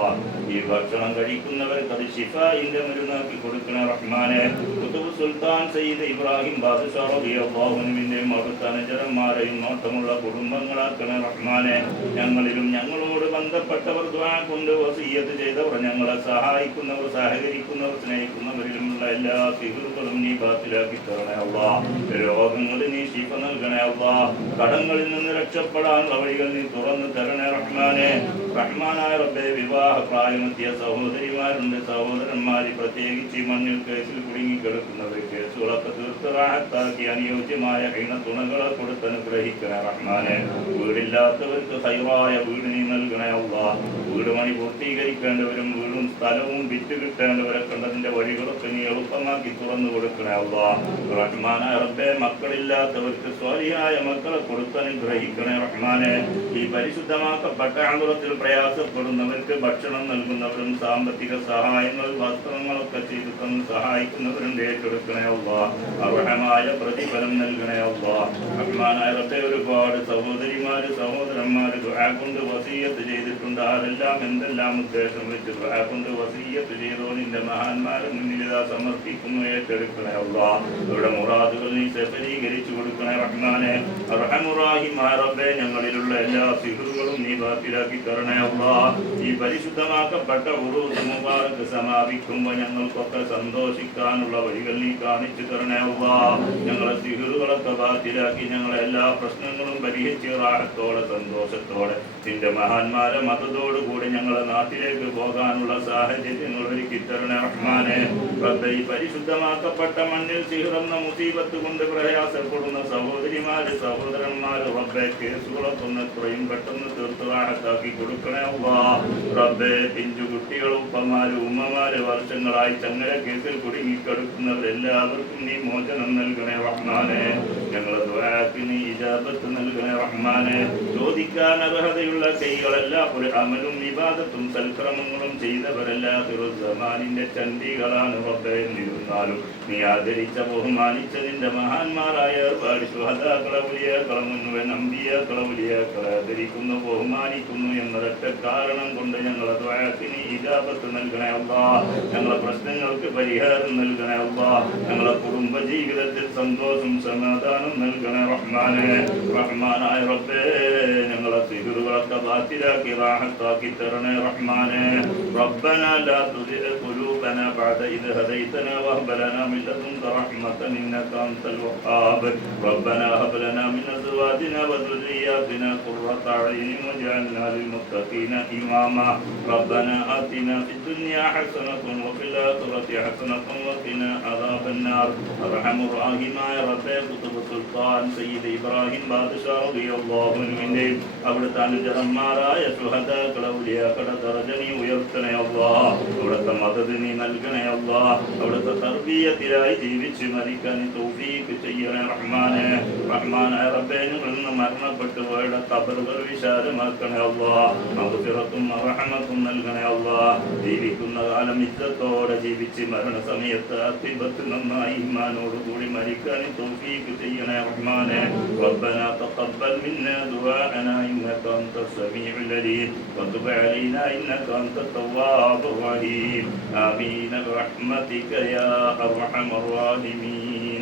lot. ഈ ഭക്ഷണം കഴിക്കുന്നവർക്ക് അത് ഷിഫായിന്റെ മരുന്നാക്കി കൊടുക്കണ. റഹ്മാനെ സുൽത്താൻ സയ്യിദ് ഇബ്രാഹിം ബാദുഷാറിയാഹുവിന്റെയും അടുത്ത അനുചരന്മാരെയും നോട്ടമുള്ള കുടുംബങ്ങളാക്കണേ റഹ്മാനെ. ഞങ്ങളിലും ഞങ്ങളോട് ബന്ധപ്പെട്ടവർ കൊണ്ട് വസീയത്ത് ചെയ്തവർ ഞങ്ങളെ സഹായിക്കുന്നവർ സഹകരിക്കുന്നവർ സ്നേഹിക്കുന്നവരിലുമുള്ള എല്ലാ സിഹുറുകളും നീ ബാത്തിലാക്കി തരണേ അള്ളാ. രോഗങ്ങളിൽ നീ ശിഫ നൽകണേ അള്ളാ. കടങ്ങളിൽ നിന്ന് രക്ഷപ്പെടാനുള്ള വഴികൾ നീ തുറന്നു തരണേ റഹ്മാനെ. റഹ്മാനായ റബ്ബെ വിവാഹ പ്രായമെത്തിയ സഹോദരിമാരുണ്ട്. സഹോദരന്മാര് പ്രത്യേകിച്ച് ഈ മണ്ണിൽ കേസിൽ കുടുങ്ങി കിടക്കുന്നത് കേസുകളൊക്കെ തീർത്ത് അനുയോജ്യമായ ഇണ തുണകളെ കൊടുത്ത് അനുഗ്രഹിക്കണേ റഹ്മാനെ. വീടില്ലാത്തവർക്ക് സൈവായ വീട് നീ നൽകണേ അള്ളാ. വീട് പണി പൂർത്തീകരിക്കേണ്ടവരും വീടും സ്ഥലവും വിറ്റ് കിട്ടേണ്ടവരെ കണ്ടതിന്റെ വഴികളൊക്കെ നീ എളുപ്പമാക്കി തുറന്നു കൊടുക്കണേ റഹ്മാനായ റബ്ബെ മക്കളില്ലാത്തവർക്ക് സ്വാലിയായ മക്കളെ കൊടുത്ത് അനുഗ്രഹിക്കണേ റഹ്മാനെ. ഈ പരിശുദ്ധമാക്കപ്പെട്ട ആളുറത്തിൽ പ്രയാസപ്പെടുന്നവർക്ക് ഭക്ഷണം നൽകുന്നവരും സാമ്പത്തിക സഹായങ്ങൾ വസ്ത്രങ്ങളൊക്കെ ചെയ്തു തന്ന് സഹായിക്കുന്നവരും ഏറ്റെടുക്കണേ അള്ളാ. അർഹമായ പ്രതിഫലം നൽകണേ റഹ്മാനായ റബ്ബെ ഒരുപാട് സഹോദരിമാര് സഹോദരന്മാര് ദുആ കൊണ്ട് വസീയത്ത് ചെയ്തിട്ടുണ്ട്. ആരെല്ലാം എന്തെല്ലാം ഉദ്ദേശം വെച്ച് ദുആ കൊണ്ട് വസീയത്ത് ചെയ്തോ നിന്റെ മഹാന്മാരെ മുന്നിൽ ഇതാ സമർപ്പിക്കുന്നു ഏറ്റെടുക്കണേ അള്ളാ. അവരുടെ മുറാദുകൾ നീ സഫലീകരിച്ചു കൊടുക്കണേ റഹ്മാനെ. റബ്ബെ ഞങ്ങളിലുള്ള എല്ലാ സിഹുറുകളും നീ ബാത്തിലാക്കി തരണേ അള്ളാ. ഈ പരിശുദ്ധമാക്കപ്പെട്ട ഉറു മുബാറക്ക് സമാപിക്കുമ്പോൾ ഞങ്ങൾക്കൊക്കെ സന്തോഷിക്കാനുള്ള വഴികൾ നീ കാണിച്ചു തരണേവ ഞങ്ങളെ സിഹറുകളൊക്കെ ബാധ്യരാക്കി ഞങ്ങളെ എല്ലാ പ്രശ്നങ്ങളും പരിഹരിച്ച് റാഹത്തോടെ സന്തോഷത്തോടെ നിന്റെ മഹാന്മാരെ മതത്തോടുകൂടി ഞങ്ങളെ നാട്ടിലേക്ക് പോകാനുള്ള സാഹചര്യങ്ങൾ ഒരുക്കി തരണേ റഹ്മാനെ. ഈ പരിശുദ്ധമാക്കപ്പെട്ട മണ്ണിൽ സിഹറെന്ന മുസീബത്ത് കൊണ്ട് പ്രയാസപ്പെടുന്ന സഹോദരിമാര് സഹോദരന്മാര് റബ്ബെ കേസുകളൊക്കെ ഒന്ന് എത്രയും പെട്ടെന്ന് തീർത്ത് റാഹത്താക്കി കൊടുക്കണേ റബ്ബെ പിഞ്ചു കുട്ടികളും ഉമ്മമാര് വർഷങ്ങളായി കേസിൽ കുടുങ്ങിക്കെടുക്കുന്നവരെല്ലാവർക്കും നീ മോചനം നൽകണേ റഹ്മാനെ. ഞങ്ങളെ ദ്വാക്ക് ഇജാബത്ത് നൽകണേ റഹ്മാനെ. ചോദിക്കാൻ അർഹതയുള്ള കൈകളെല്ലാം ഒരു അമലും വിവാദത്തും സൽക്രമങ്ങളും ചെയ്തവരെല്ലാം. സമാനിന്റെ ചണ്ടികളാണ് റബ്ബെ. എന്നിരുന്നാലും നീ ആദരിച്ച ബഹുമാനിച്ചതിന്റെ മഹാന്മാരായ ഒരുപാട് ശുഹതാക്കളെ ഉലിയാക്കളെ മുഴുവൻ അമ്പിയാക്കളെ ഉലിയാക്കളെ ആദരിക്കുന്നു ബഹുമാനിക്കുന്നു എന്നതൊറ്റ കാരണം കൊണ്ട് ഞങ്ങളെ ദ്വായത്തിന് ഇജാബത്ത് നൽകണേ അള്ളാ ഞങ്ങളെ പ്രശ്നങ്ങൾക്ക് പരിഹാരം നൽകണേ അള്ളാ ഞങ്ങളെ കുടുംബ ജീവിതത്തിൽ സന്തോഷം സമാധാനം നൽകണേ റഹ്മാനെ റഹ്മാനായ റബ്ബേ ഞങ്ങളെ സിഹറുകളൊക്കെ ബാത്തിലാക്കി റാഹത്താക്കി തരണേ റഹ്മാനെ ربنا لا تزغ قلوبنا بعد إذ هديتنا وهب لنا من لدنك رحمة إنك أنت الوهاب ربنا هب لنا من أزواجنا وذرياتنا قرة أعين واجعلنا للمتقين إماما ربنا آتنا في الدنيا حسنة وفي الآخرة حسنة وقنا عذاب النار أرحم الراحمين يا رب കുത്തുബ് സുൽത്താൻ സയ്യിദ് ഇബ്രാഹിം ബാദുഷാ റളിയല്ലാഹു അൻഹുവിന്റെയും അവിടുത്തെ അനുചരന്മാരായ ശുഹദാക്കളെ ഉലിയാക്കളുടെ ദർജനി ഉയർത്തണേ അല്ലാ അവിടുത്തെ മദത് നീ നൽകണേ അല്ലാ അവിടുത്തെ തർബീയത്തിലായി ജീവിച്ച് മരിക്കാൻ നീ തൗഫീഖ് ചെയ്യണേ റഹ്മാനെ റഹ്മാനായ റബ്ബേ ഞങ്ങളിൽ നിന്ന് മരണപ്പെട്ടു പോയുടെ കബറുകൾ വിശാലമാക്കണേ അല്ലാ മഗ്ഫിറത്തും റഹ്മത്തും നൽകണേ അല്ലാ ജീവിക്കുന്ന കാലം ഇജ്ജത്തോടെ ജീവിച്ച് മരണസമയത്ത് അത്തിബത്ത് നന്നായി ഈമാനോടുകൂടി മരിക്കാൻ നീ തൗഫീഖ് ചെയ്യണേ റഹ്മാനെ ربنا تقبل منا دعاءنا انك انت السميع العليم وتب علينا انك انت التواب الرحيم امين برحمتك يا ارحم الراحمين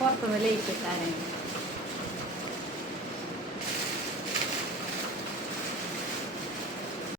പുറത്തുനിന്ന് ലയിച്ചിട്ടാരെങ്കിലും